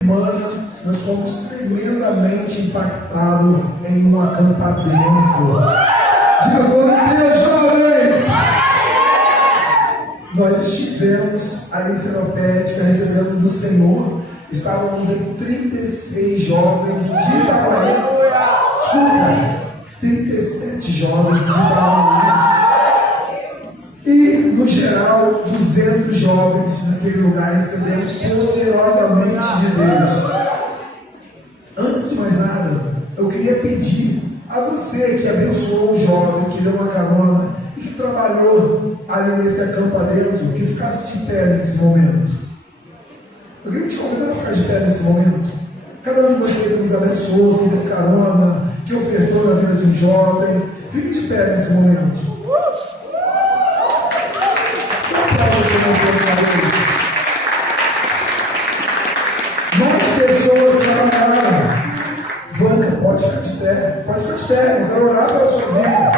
semana nós fomos tremendamente impactados em um acampamento. Diga glória a Deus, jovens! Nós estivemos ali em Seropédica recebendo do Senhor. Estávamos em 36 jovens de Itaguaí. Desculpa, 37 jovens de Itaguaí. E, no geral, 200 jovens naquele lugar recebendo poderosamente de Deus. Antes de mais nada, eu queria pedir a você que abençoou o jovem, que deu uma carona e que trabalhou ali nesse acampamento, que ficasse de pé nesse momento. Eu queria te convidar a ficar de pé nesse momento. Cada um de vocês que nos abençoou, que deu carona, que ofertou na vida de um jovem, fique de pé nesse momento. Mais pessoas trabalharam. Vânia, pode ficar de pé. Pode ficar de pé. Eu quero orar pela sua vida.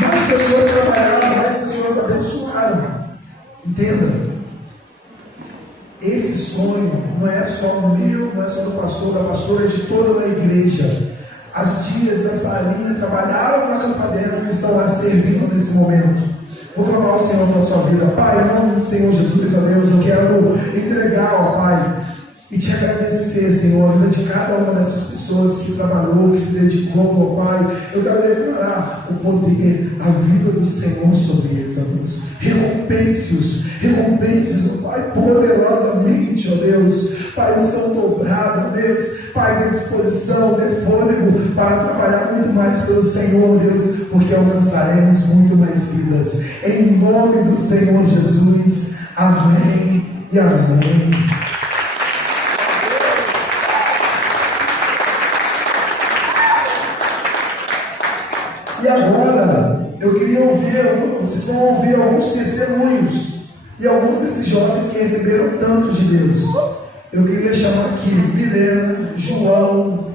Mais pessoas trabalharam, mais pessoas abençoaram. Entenda. Esse sonho não é só meu, não é só do pastor, da pastora, é de toda a igreja. As tias da salinha trabalharam na acampamento e estão lá servindo nesse momento. Vou clamar ao Senhor na sua vida. Pai, em nome do Senhor Jesus, ó Deus, eu quero entregar, ó Pai, e te agradecer, Senhor, a vida de cada uma dessas pessoas que trabalhou, que se dedicou, ó Pai. Eu quero declarar o poder, a vida do Senhor sobre eles, ó Deus. Recompense-os, ó Pai, poderosamente, ó Deus. Pai, unção dobrada, ó Deus. Pai, dê disposição, dê fôlego para trabalhar muito mais pelo Senhor, Deus, porque alcançaremos muito mais vidas. Em nome do Senhor Jesus. Amém e amém. E agora, eu queria vocês vão ouvir alguns testemunhos e alguns desses jovens que receberam tanto de Deus. Eu queria chamar aqui Milena, João,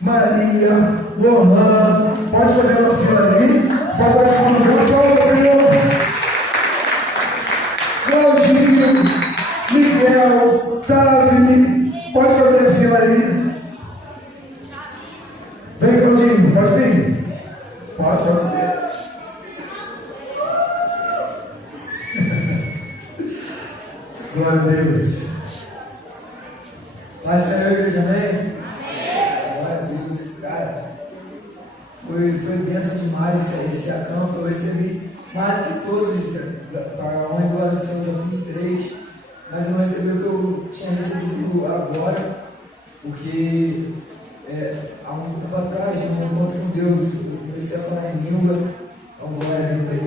Maria, Lohan. Pode fazer uma fila ali. Pode fazer uma fila. Pode fazer. Claudinho, Miguel, Davi. Pode fazer a fila ali. Vem, Claudinho, pode vir. Pode ser. Glória a Deus. Vai ser a igreja, amém? Glória a Deus, cara. Foi bênção demais esse acampo. Eu recebi mais do que todos, para a honra e glória do Senhor, eu fui 3, mas eu não recebi o que eu tinha recebido agora, porque há um tempo atrás, no encontro com Deus, eu comecei a falar em língua. Então, glória a Deus.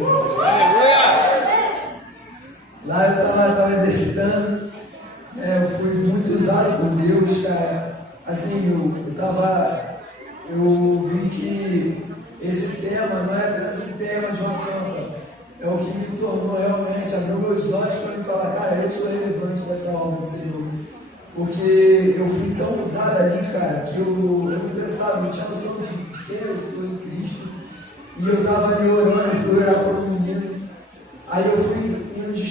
Lá eu estava exercitando. Eu fui muito usado por Deus, cara. Assim, eu vi que esse tema não é apenas um tema de uma campa, é o que me tornou realmente, abriu meus olhos para me falar, cara, eu sou relevante para essa obra do Senhor. Porque eu fui tão usado ali, cara, que eu não pensava, não tinha noção de quem eu sou em Cristo. E eu estava ali orando, fui orar por um menino. Aí eu fui indo de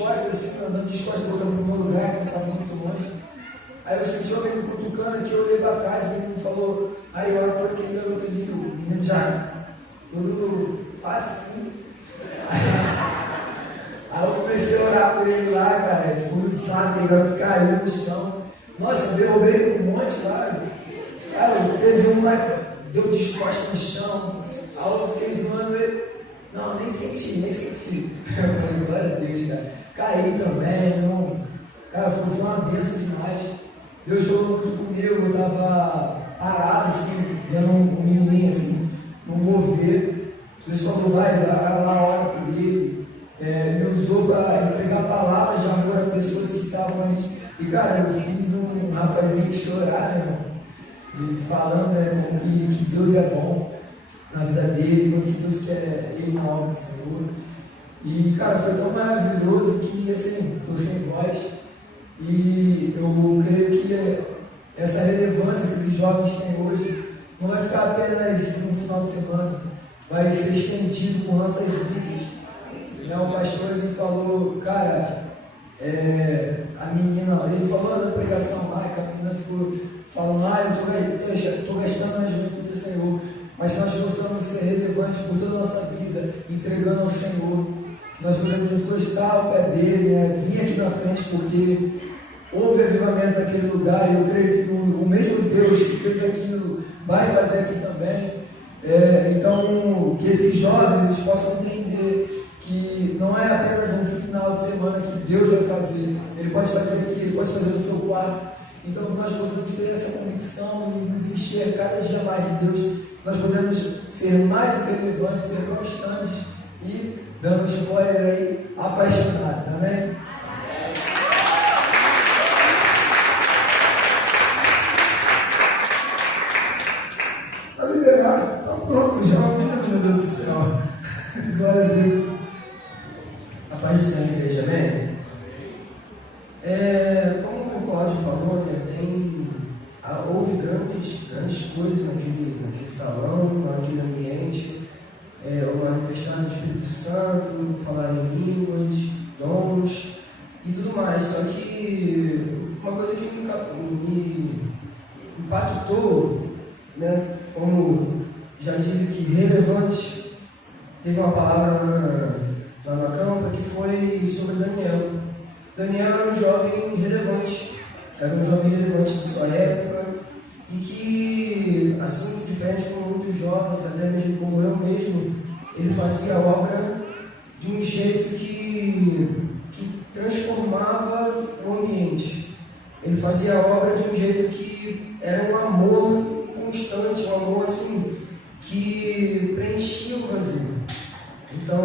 costas, assim, andando de costas, voltando para o meu lugar, que não estava muito longe. Aí eu senti alguém me cutucando aqui, eu olhei para trás, o menino falou, aí ora por aquele garoto ali, o menino já, todo facinho. Aí eu comecei a orar por ele lá, cara, ele foi usado, o garoto caiu no chão. Nossa, eu derrubei um monte lá. Cara, teve um lá que deu descosta no chão, aí eu fiquei zoando ele. Não, nem senti. Eu falei, glória a Deus, cara. Caí também, não. Cara, foi uma bênção demais. Deus falou muito comigo, eu estava parado, assim, vendo um menininho, assim, não mover. Deus falou, vai lá, ora por ele. Me usou para entregar palavras de amor a pessoas que estavam ali. E, cara, eu fiz um rapazinho chorar, né, irmão? E falando, né, como que Deus é bom na vida dele, como que Deus quer ele na obra do Senhor. E, cara, foi tão maravilhoso que, assim, estou sem voz. E eu creio que essa relevância que esses jovens têm hoje não vai ficar apenas no final de semana, vai ser estendido por nossas vidas. O pastor ele falou, cara, a menina, ele falou da pregação lá, que a menina ficou falando, eu estou gastando a juventude do Senhor, mas nós possamos ser relevantes por toda a nossa vida, entregando ao Senhor. Nós podemos encostar ao pé dele, né? Vir aqui na frente, porque houve avivamento naquele lugar, e eu creio que o mesmo Deus que fez aquilo vai fazer aqui também. Então, que esses jovens possam entender que não é apenas um final de semana que Deus vai fazer. Ele pode fazer aqui, ele pode fazer no seu quarto. Então, que nós possamos ter essa convicção e nos encher cada dia mais de Deus. Nós podemos ser mais do que relevantes, ser constantes e, dando spoiler aí, apaixonados. Amém? Está liberado, está pronto já, meu Deus do céu. Glória a Deus. A paz do Senhor, igreja, amém? Como o Cláudio falou, né, houve grandes coisas naquele salão, naquele ambiente, o manifestar do Espírito Santo, falar em línguas, dons e tudo mais. Só que uma coisa que me impactou, né, como já disse que relevante, teve uma palavra lá na campa que foi sobre Daniel. Daniel era um jovem relevante, de sua época, e que, assim, diferente como muitos jovens, até mesmo como eu mesmo, ele fazia a obra de um jeito que transformava o ambiente. Ele fazia a obra de um jeito que era um amor constante, um amor assim, que preenchia o Brasil. Então,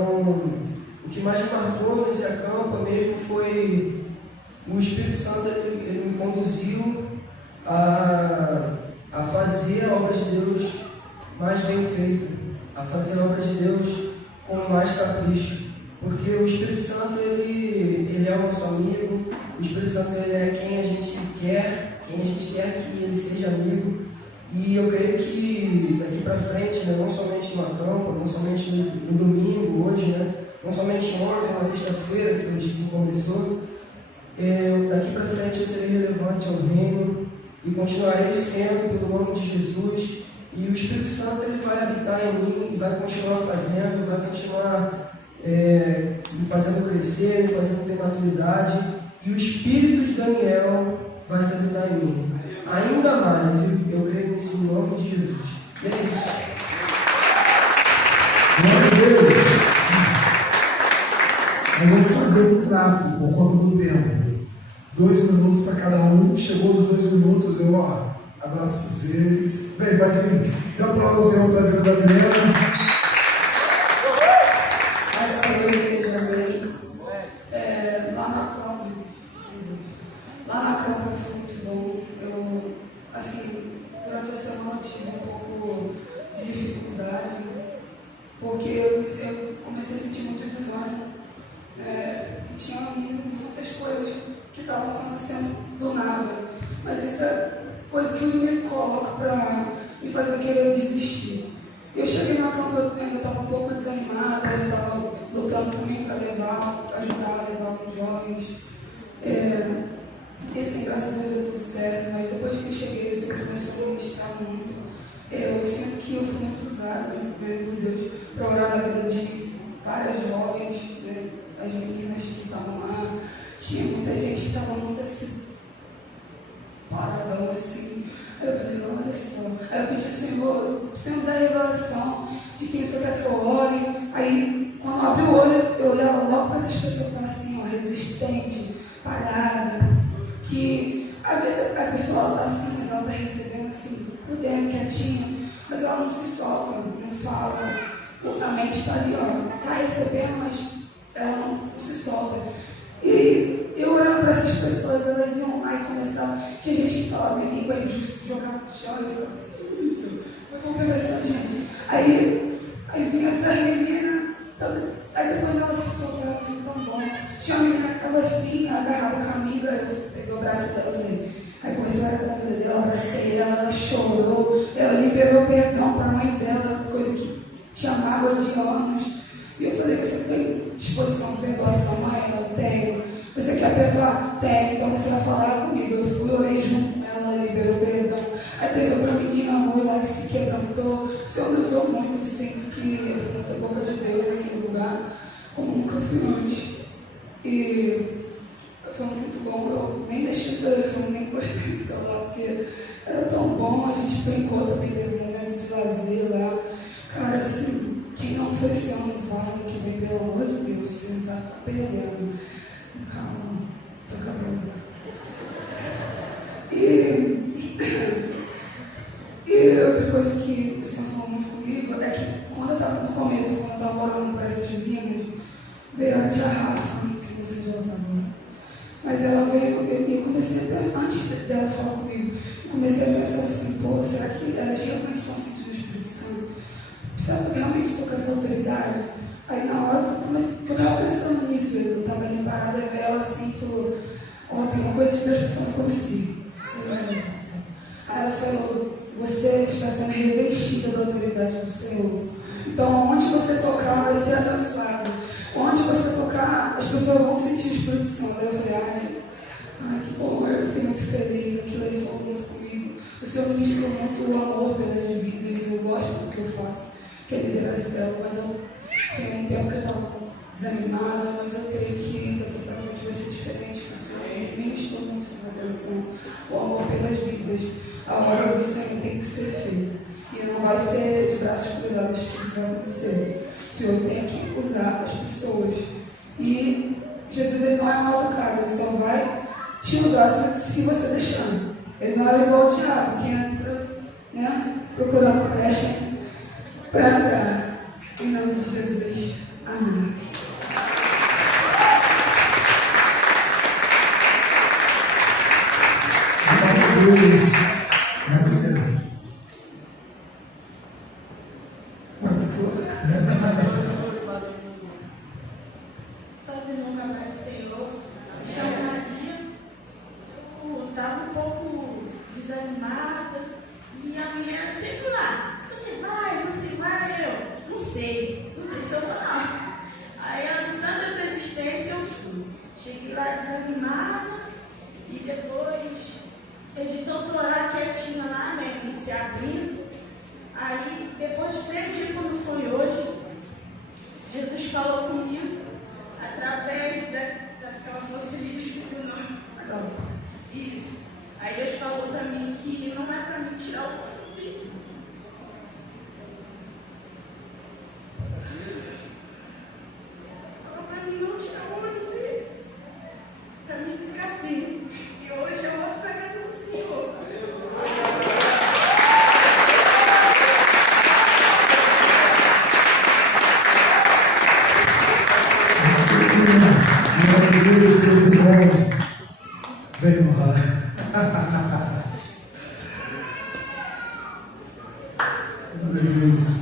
o que mais me marcou nesse acampa mesmo foi o Espírito Santo. Ele me conduziu a fazer a obra de Deus mais bem feita, a fazer a obra de Deus com mais capricho, porque o Espírito Santo ele é o nosso amigo. O Espírito Santo ele é quem a gente quer que ele seja amigo. E eu creio que daqui para frente, né, não somente no acampa, não somente no domingo, hoje, né, não somente ontem, na sexta-feira, que foi o dia que começou, daqui para frente eu serei relevante ao reino e continuarei sendo pelo nome de Jesus. E o Espírito Santo ele vai habitar em mim e vai continuar fazendo, vai continuar me fazendo crescer, me fazendo ter maturidade. E o Espírito de Daniel vai se habitar em mim. Ainda mais, eu creio nisso em nome de Jesus. E é isso. Glória a Deus. Nós vamos fazer um trato por conta do tempo. 2 minutos para cada um. Chegou os 2 minutos, eu abraço vocês. Vem, pode vir. Eu aplaudo o Senhor pela vida da Milena. Essa igreja veio lá na Câmara foi muito bom. Eu, assim, durante a semana tive um pouco de dificuldade, porque eu comecei a sentir muito desânimo. E tinha muitas coisas que estavam acontecendo do nada, mas isso é coisa que me coloca para me fazer querer desistir. Eu cheguei na campo, eu ainda estava um pouco desanimada, eu estava lutando também para ajudar a levar os jovens. E assim, graças a Deus deu tudo certo, mas depois que eu cheguei, o Senhor começou a ministrar muito. Eu sinto que eu fui muito usada, por Deus, para orar na vida de várias jovens, né, as meninas que estavam lá. Tinha muita gente que estava muito assim, paradão assim. Aí eu falei, olha só. Aí eu pedi, Senhor dá revelação de quem o Senhor quer que eu ore. Aí, quando eu abri o olho, eu olhava logo para essas pessoas que estavam assim, resistente, parada. Que às vezes a pessoa está assim, mas ela está recebendo assim, por dentro, quietinha, mas ela não se solta, não fala. A mente está ali, está recebendo, mas ela não se solta. E eu olhando para essas pessoas, elas iam lá e começavam. Tinha gente que falava em língua, eles jogavam no chão, e eu falava, eu vou pegar essa gente. Aí vinha essa menina, aí depois ela se soltava, foi tão bom. Tinha uma menina que estava assim, agarrada com a amiga, eu peguei o braço dela e falei. Aí começou a ir na vida dela, abracei ela chorou, ela liberou perdão para a mãe dela, coisa que tinha mágoa de anos. E eu falei, você tem disposição para perdoar sua mãe? Não tenho. Você quer quer perdoar? Tem, então você vai falar comigo. Eu fui, orei junto com ela, liberou perdão. Aí teve outra menina, amor, lá que se quebrantou. O Senhor me usou muito, sinto que eu fui muita boca de Deus naquele lugar, como nunca fui antes. E foi muito bom, eu nem mexi no telefone, nem gostei do celular, porque era tão bom, a gente brincou também, teve um momento de lazer lá. Cara, assim, quem não foi esse ano, vai, que vem, pelo amor de Deus, você não sabe, tá perdendo. Calma, tô acabando. E outra coisa que o Senhor falou muito comigo é que quando eu estava no começo, quando eu estava orando para essas meninas, veio a tia Rafa, que você já está vendo. Mas ela veio, eu comecei a pensar, antes dela falar comigo, eu comecei a pensar assim, pô, será que elas realmente estão sentindo o Espírito Santo? Será que eu realmente estou com essa autoridade? Aí na hora que eu estava pensando nisso, eu estava ali parada e ela assim falou, ó, tem uma coisa de Deus para falar com você. Aí ela falou, você está sendo revestida da autoridade do Senhor. Então, onde você tocar, vai ser abençoado. Onde você tocar, as pessoas vão sentir o Espírito Santo. Aí eu falei, ai, que bom, eu fiquei muito feliz. Aquilo ali falou muito comigo. O Senhor me ministrou muito o amor pelas vidas. Eu gosto do que eu faço, que é liderar a célula. Mas eu, assim, um tempo que eu estava desanimada, mas eu creio que daqui para frente vai ser diferente. Que o Senhor me ministrou muito sobre a atenção, o amor pelas vidas. A obra do Senhor tem que ser feita. E não vai ser de braços cruzados que isso vai acontecer. O Senhor tem que usar as pessoas. E Jesus, ele não é mal educado, ele só vai te usar se você deixar. Ele não é igual ao diabo, que entra, né, procurando brecha para entrar. Em nome de Jesus. Amém.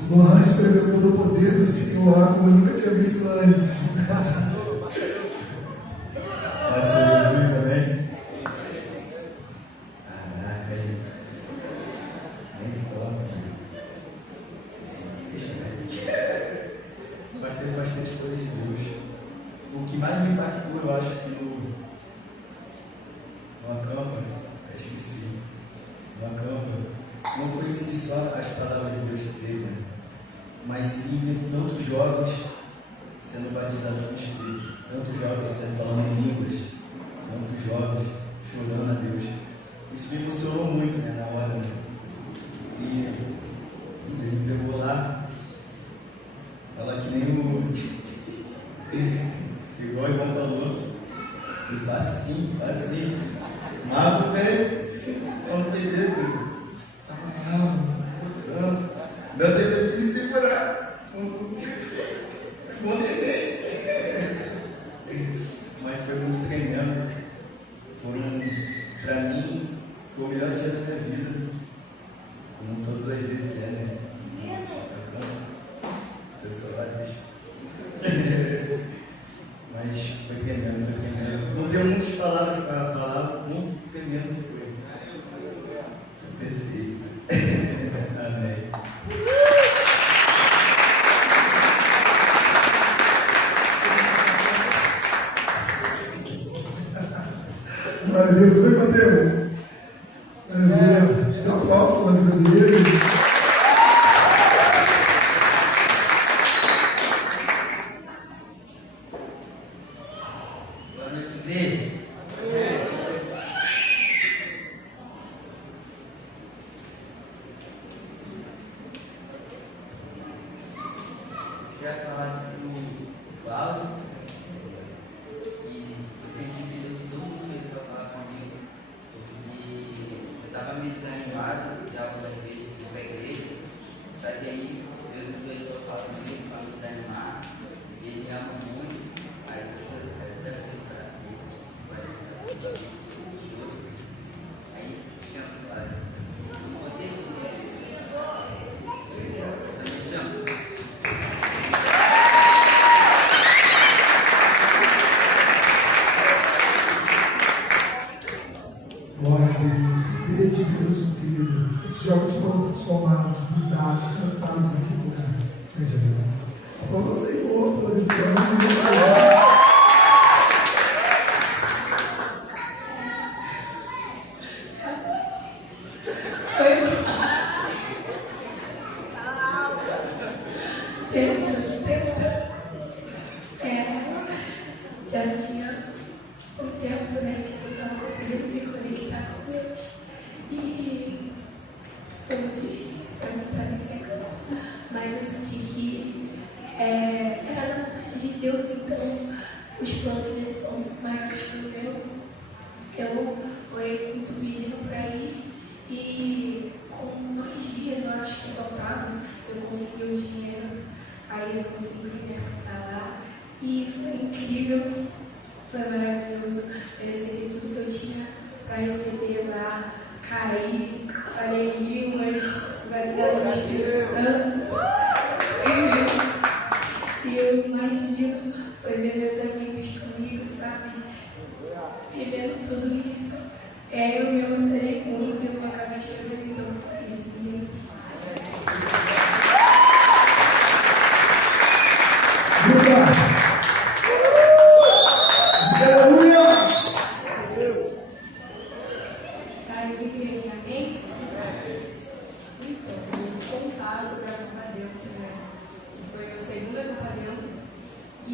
Lohan experimentou o poder do Senhor lá como eu nunca tinha visto antes. Pode ser Jesus, amém? Caraca, nem toca. Mas teve bastante coisa de Deus. O que mais me impactou, eu acho que no acampa, esqueci, no acampa, não foi em si só as palavras de Deus que veio, né? Mas sim ver tantos jovens sendo batizados no Espírito, tantos jovens sendo falando em línguas, tantos jovens chorando a Deus. Isso me emocionou muito, né, na hora. Né? E ele me pegou lá, fala que nem o igual o Ivan falou, e facinho, mago, velho, não tem dedo. Não tem dedo de segurar. Bom neném. Mas foi muito tremendo. Pra mim, foi o melhor dia da minha vida. Como todas as vezes é, né? Acessórios. Mas foi tremendo, foi tremendo. Não tenho muitas palavras para falar, muito tremendo foi. Foi perfeito. Amém. Glória a Deus. Oi, Mateus. Aleluia. Um aplauso para a vida dele. Boa noite, igreja. Queria falar sobre o Cláudio e eu senti que Deus usou muito ele para falar comigo, porque eu estava meio desanimado de algumas vezes de ir para a igreja, só que aí Deus usou ele para falar comigo, para me desanimar, e ele me ama muito, aí eu recebo pelo braço dele, aí chama o Cláudio, não consigo entender, eu me chamo. Glória a Deus. Poder de Deus, meu querido. Esses jogos foram transformados, mudados, cantados aqui no lugar. Veja bem. Aplauda o Senhor, glória a Deus. Já tinha um tempo, né, que eu estava conseguindo me conectar com Deus. E foi muito difícil para mim estar nesse campo. Mas eu senti que era da vontade de Deus, então os planos dele são maiores que o meu. Eu orei muito pedindo para ir e com 2 dias, eu acho que faltava, eu consegui o dinheiro. Aí eu consegui me conectar lá e foi incrível, foi maravilhoso. Eu recebi tudo que eu tinha para receber lá, caí, falei línguas, batizado no Espírito Santo. E eu imagino, foi ver meus amigos comigo, sabe? Vivendo tudo isso. Eu me emocionei muito e eu acabei chorando, então foi isso, gente. Aleluia! Caros igreja, amém? Então, eu vou contar sobre a Acampadento, né? Foi meu segundo Acampadento. E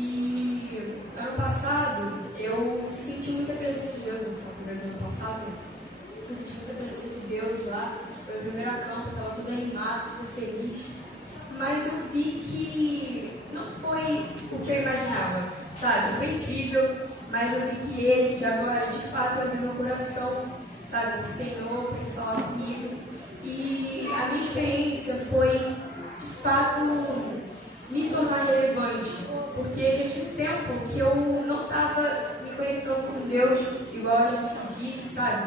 ano passado, eu senti muita presença de Deus no Acampadento do ano passado. Eu senti muita presença de Deus lá. Foi o primeiro acampo, estava tudo animado, tudo feliz. Mas eu vi que não foi o que eu imaginava, sabe? Foi incrível, mas eu vi que esse de agora, de fato, abriu meu coração, sabe? O Senhor para ele falar comigo. E a minha experiência foi, de fato, me tornar relevante, porque já tinha um tempo que eu não estava me conectando com Deus, igual a gente disse, sabe?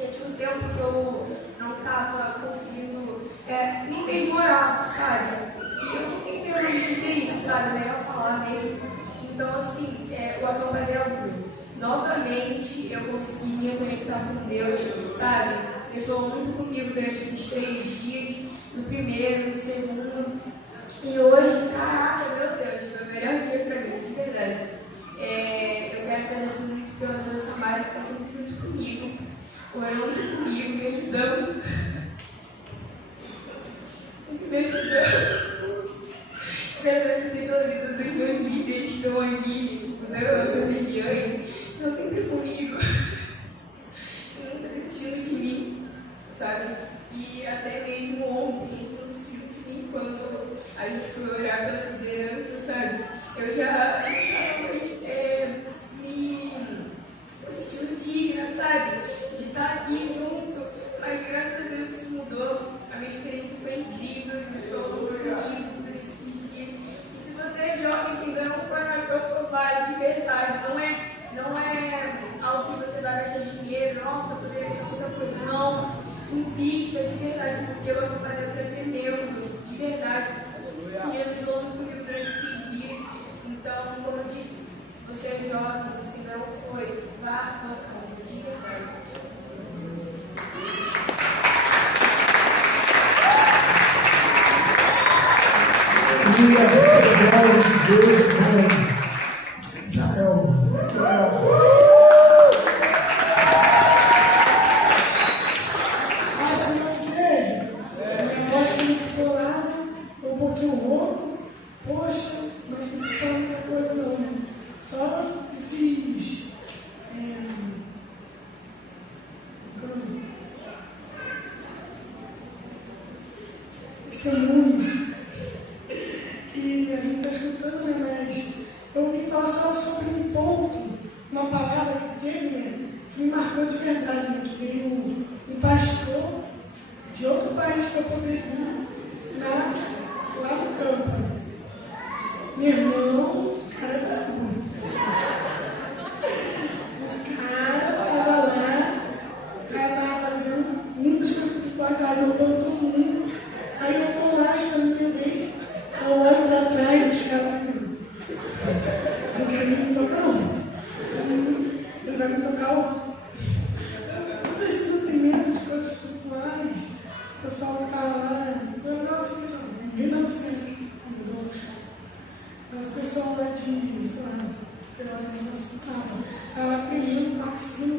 Já tinha um tempo que eu não estava conseguindo nem mesmo orar, sabe? E eu não tenho medo de dizer isso, sabe? É melhor falar mesmo. Então, assim, o acampamento, novamente, eu consegui me conectar com Deus, sabe? Deus falou muito comigo durante esses 3 dias, no primeiro, no segundo. E hoje, caraca, meu Deus, foi o melhor dia pra mim, de verdade. Eu quero agradecer muito pela dona Samara, que está sempre junto comigo, orando comigo, me ajudando. Me ajudando. Quero agradecer pela vida dos meus líderes que estão aqui, o Deus, a Eliane, estão sempre comigo. E nunca desistindo de mim, sabe? E até mesmo ontem, não desistiu de mim quando a gente foi orar pela liderança, sabe? Eu já me sentindo digna, sabe? De estar aqui junto, mas graças a Deus isso mudou. A minha experiência foi incrível, eu sou comigo por esses dias. E se você é jovem que ainda não foi na campo, vai de verdade. Não é algo que você vai gastar dinheiro, nossa, poderia ter muita coisa. Não, invista de verdade, porque eu acompanhei para ter meu, de verdade. E ele falou muito comigo durante esses dias. Então, como eu disse, se você é jovem, se não foi, vá com a campo, de verdade. Glória de Deus, Israel. testemunhos. E a gente está escutando, né? Mas eu vim falar só sobre um ponto, uma palavra que teve, né? Que me marcou de verdade, né? Que veio um pastor de outro país para poder vir lá no campo. Meu irmão, cara, é brabo. O cara tava fazendo muitas coisas de qualidade, roubando todo mundo. Aí eu tô lá, esperando minha vez, eu olho pra trás e os caras não querem me tocar, não. Ele vai me tocar, não precisa ter medo de coisas espirituais. O pessoal vai estar lá, ninguém dá um segredo. As pessoas lá de, sei lá, pela nossa ela aprendendo o máximo.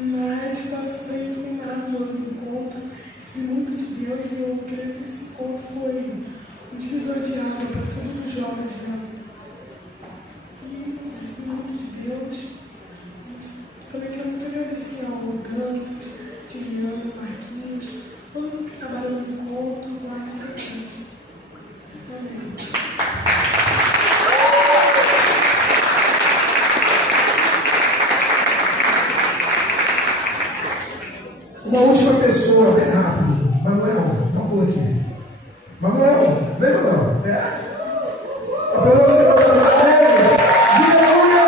Mas isso daí foi maravilhoso o encontro, esse muito de Deus, e eu creio que esse encontro foi um divisor de água para todos os jovens, né? E esse muito de Deus, também quero muito agradecer ao Gantas, Tiriano, Marquinhos, todo mundo que trabalhou no encontro, lá na frente. Amém. Uma última pessoa, bem rápido. Manuel, dá um pulo aqui. Manuel, vem, Manuel. Aplauda o Senhor para nós. Aleluia!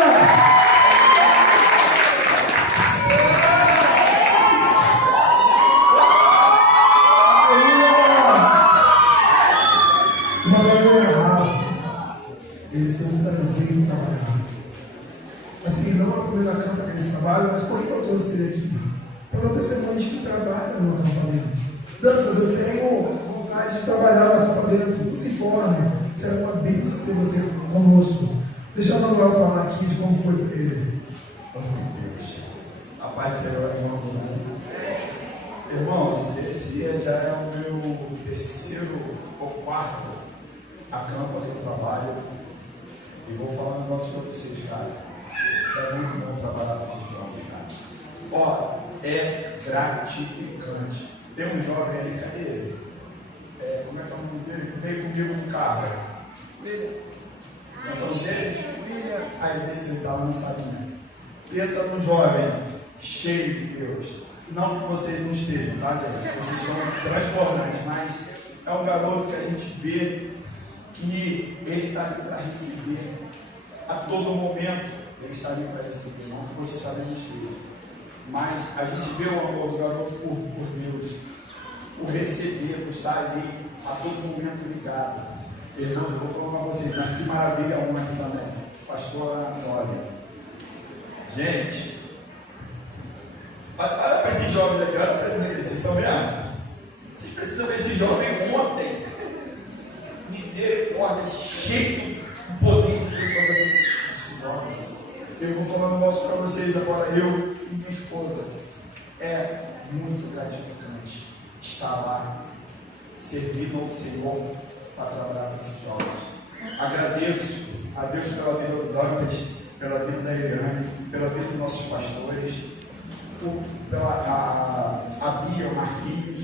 Manuel e Rafa, eles têm um prazer em trabalhar. Assim, não a primeira canta que eles trabalham, mas por que eu trouxe ele aqui? Para não testemunhos que trabalham no acampamento. Dantas, eu tenho vontade de trabalhar no acampamento. Nos informe. Será uma bênção ter você conosco. Deixa o Manuel falar aqui de como foi para ele. A paz do Senhor é uma Irmãos, esse dia já é o meu terceiro ou quarto acampa que eu trabalho. E vou falar um negócio para vocês, cara. É muito bom trabalhar com esses jovens, cara. Ó, é gratificante. Tem um jovem ali, cadê ele? Como é que é o nome dele? Veio comigo no carro. William. Como é que é o nome dele? William. Aí desse ele estava na salinha. Pensa num jovem cheio de Deus. Não que vocês não estejam, tá, gente? Vocês são transbordantes, mas é um garoto que a gente vê que ele está ali para receber. A todo momento ele está ali para receber. Não que vocês sabem disso. Mas a gente vê o amor do garoto por Deus, por receber, por estar ali a todo momento ligado. Eu vou falar para vocês, mas que maravilha uma aqui também, pastora Glória. Gente, olha para esses jovens aqui, olha para eles aqui, vocês estão vendo? Vocês precisam ver esse jovem ontem, misericórdia, cheio do poder de Deus sobre esse jovem. Eu vou falar um negócio para vocês agora, eu e minha esposa. É muito gratificante estar lá, servindo ao Senhor para trabalhar com esses jovens. Agradeço a Deus pela vida do Dantas, pela vida da Eliane, pela vida dos nossos pastores, pela a Bia, o Marquinhos.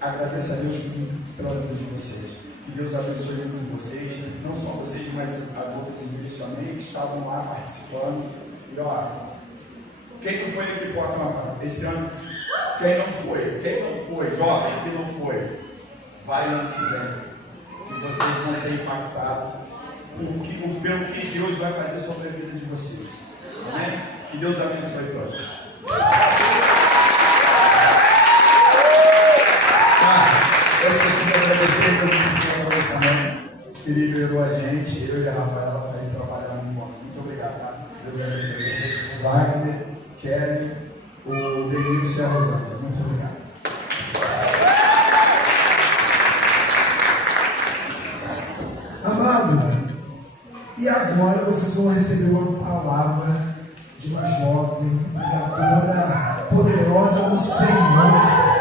Agradeço a Deus muito pela vida de vocês. Que Deus abençoe muito vocês, não só vocês, mas as outras igrejas também que estavam lá participando. E ó, quem não foi aqui para o acampamento esse ano? Quem não foi? Quem não foi? Jovem, que não foi? Vai ano que vem. E vocês vão ser impactados pelo que Deus vai fazer sobre a vida de vocês. Amém? Que Deus abençoe todos. Eu esqueci de agradecer pelo que também. Querido, levou a gente, eu e a Rafaela para ir trabalhar no mundo. Muito obrigado, tá? Deus abençoe vocês. O Wagner, Kelly, o Denilson e a Rosana. Muito obrigado. Amado, e agora vocês vão receber uma palavra de uma jovem, pregadora poderosa do Senhor.